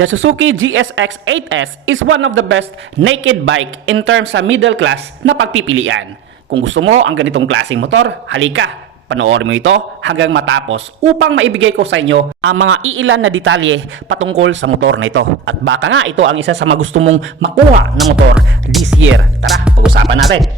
The Suzuki GSX 8S is one of the best naked bike in terms sa middle class na pagpipilian. Kung gusto mo ang ganitong klaseng motor, halika, panoorin mo ito hanggang matapos upang maibigay ko sa inyo ang mga iilan na detalye patungkol sa motor na ito. At baka nga ito ang isa sa mga gusto mong makuha na motor this year. Tara, pag-usapan natin.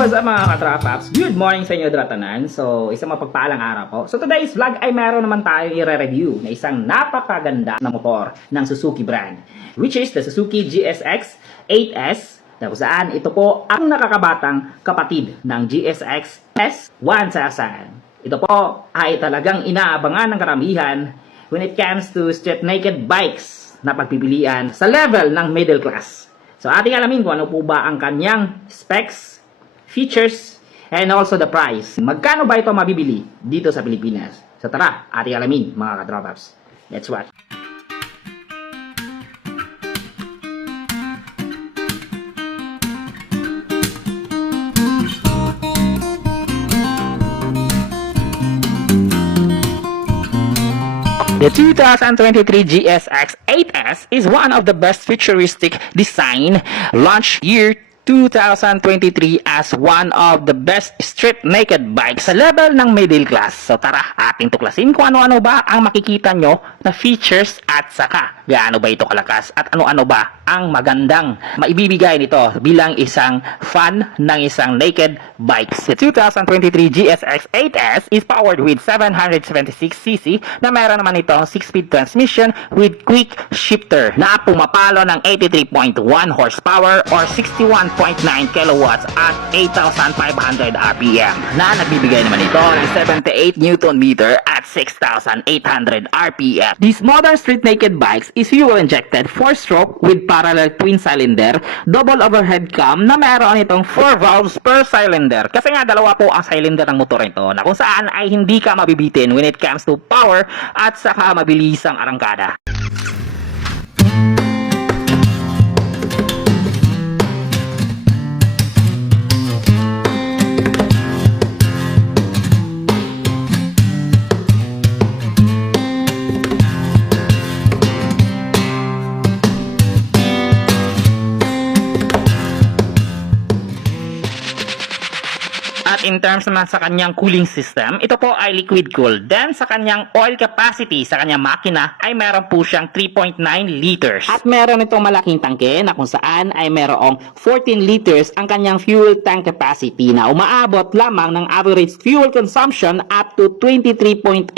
What's up mga katrapaps? Good morning sa inyo dratanan. So, isang mapagpaalang araw po. So, today's vlog ay meron naman tayo i-review na isang napakaganda na motor ng Suzuki brand, which is the Suzuki GSX 8S, na kung saan ito po ang nakakabatang kapatid ng GSX S1000. Ito po ay talagang inaabangan ng karamihan when it comes to street naked bikes na pagpipilian sa level ng middle class. So, ating alamin kung ano po ba ang kanyang specs, features, and also the price. Magkano ba ito mabibili dito sa Pilipinas? So tara, ating alamin mga katrapaps. Let's watch. The 2023 GSX 8S is one of the best futuristic design, launched year 2023 as one of the best street naked bikes sa level ng middle class. So tara, ating tuklasin kung ano-ano ba ang makikita nyo na features at saka gaano ba ito kalakas at ano-ano ba ang magandang maibibigay nito bilang isang fan ng isang naked bikes. The 2023 GSX 8S is powered with 776cc na meron naman itong 6-speed transmission with quick shifter na pumapalo ng 83.1 horsepower or 61.9 kilowatts at 8,500 RPM na nagbibigay naman ito ng 78 Newton meter at 6,800 RPM. These modern street naked bikes is fuel injected 4-stroke with parallel twin cylinder, double overhead cam na meron itong 4 valves per cylinder. Kasi nga dalawa po ang cylinder ng motor ito na kung saan ay hindi ka mabibitin when it comes to power at saka mabilisang arangkada. At in terms naman sa kanyang cooling system, ito po ay liquid cooled. Then sa kanyang oil capacity sa kanyang makina ay meron po siyang 3.9 liters. At meron itong malaking tangke na kung saan ay merong 14 liters ang kanyang fuel tank capacity na umaabot lamang ng average fuel consumption up to 23.8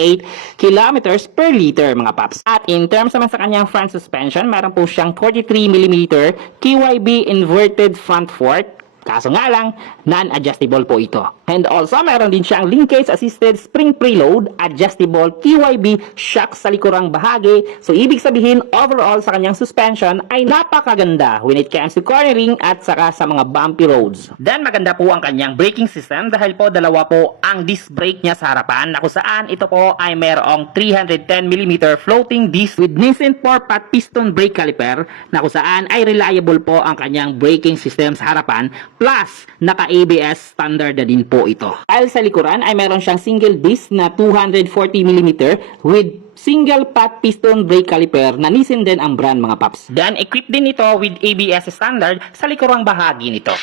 kilometers per liter mga paps. At in terms naman sa kanyang front suspension, meron po siyang 43mm KYB inverted front fork. Kaso nga lang, non-adjustable po ito. And also, meron din siyang linkage assisted spring preload, adjustable KYB shock sa likurang bahagi. So, ibig sabihin, overall sa kanyang suspension ay napakaganda when it comes to cornering at saka sa mga bumpy roads. Then, maganda po ang kanyang braking system dahil po dalawa po ang disc brake niya sa harapan na kung saan ito po ay merong 310mm floating disc with Nissin 4-pot piston brake caliper na kung saan ay reliable po ang kanyang braking system sa harapan. Plus, naka-ABS standard na din po ito. Dahil sa likuran ay meron siyang single disc na 240mm with single pot piston brake caliper na Nissin din ang brand mga paps. Then, equipped din ito with ABS standard sa likurang bahagi nito.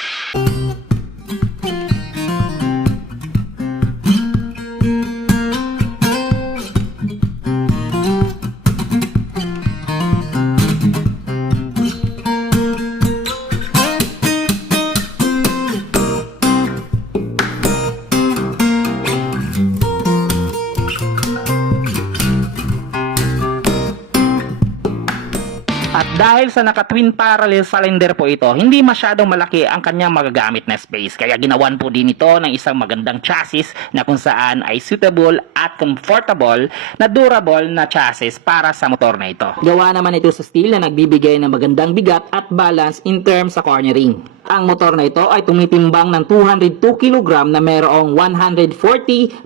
At dahil sa naka-twin parallel cylinder po ito, hindi masyadong malaki ang kanyang magagamit na space. Kaya ginawan po din ito ng isang magandang chassis na kung saan ay suitable at comfortable na durable na chassis para sa motor na ito. Gawa naman ito sa steel na nagbibigay ng magandang bigat at balance in terms sa cornering. Ang motor na ito ay tumitimbang ng 202 kg na mayroong 140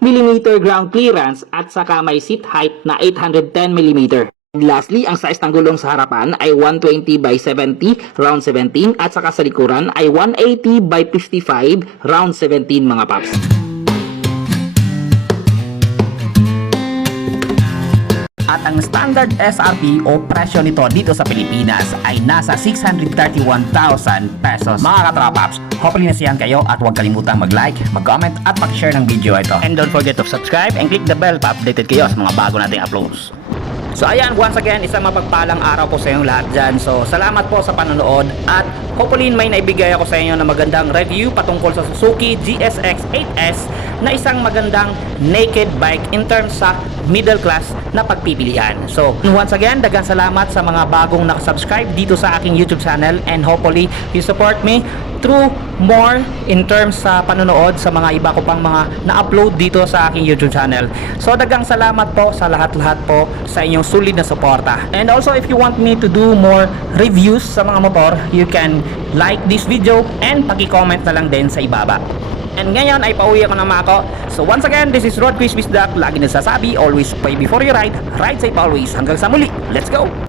mm ground clearance at saka may seat height na 810 mm. Lastly, ang size ng gulong sa harapan ay 120 by 70 round 17 at saka sa likuran ay 180 by 55 round 17 mga paps. At ang standard SRP o presyo nito dito sa Pilipinas ay nasa 631,000 pesos. Mga katrapaps, hopefully nasiyahan kayo at huwag kalimutang mag-like, mag-comment at mag-share ng video ito. And don't forget to subscribe and click the bell para updated kayo sa mga bago nating uploads. So ayan, once again, isang mapagpalang araw po sa inyong lahat dyan. So salamat po sa panonood at hopefully may naibigay ako sa inyo na magandang review patungkol sa Suzuki GSX 8S na isang magandang naked bike in terms sa middle class na pagpipilian. So once again, daghang salamat sa mga bagong nakasubscribe dito sa aking YouTube channel and hopefully you support me through more in terms sa panonood sa mga iba ko pang mga na-upload dito sa aking YouTube channel. So daghang salamat po sa lahat-lahat po sa inyong solid na suporta. And also if you want me to do more reviews sa mga motor, you can like this video and paki-comment na lang din sa ibaba. And ngayon ay pauwi ako ng Mako. So once again, this is Rod Chris Bisdak. Lagi nasasabi, always pay before you ride. Ride safe always. Hanggang sa muli. Let's go!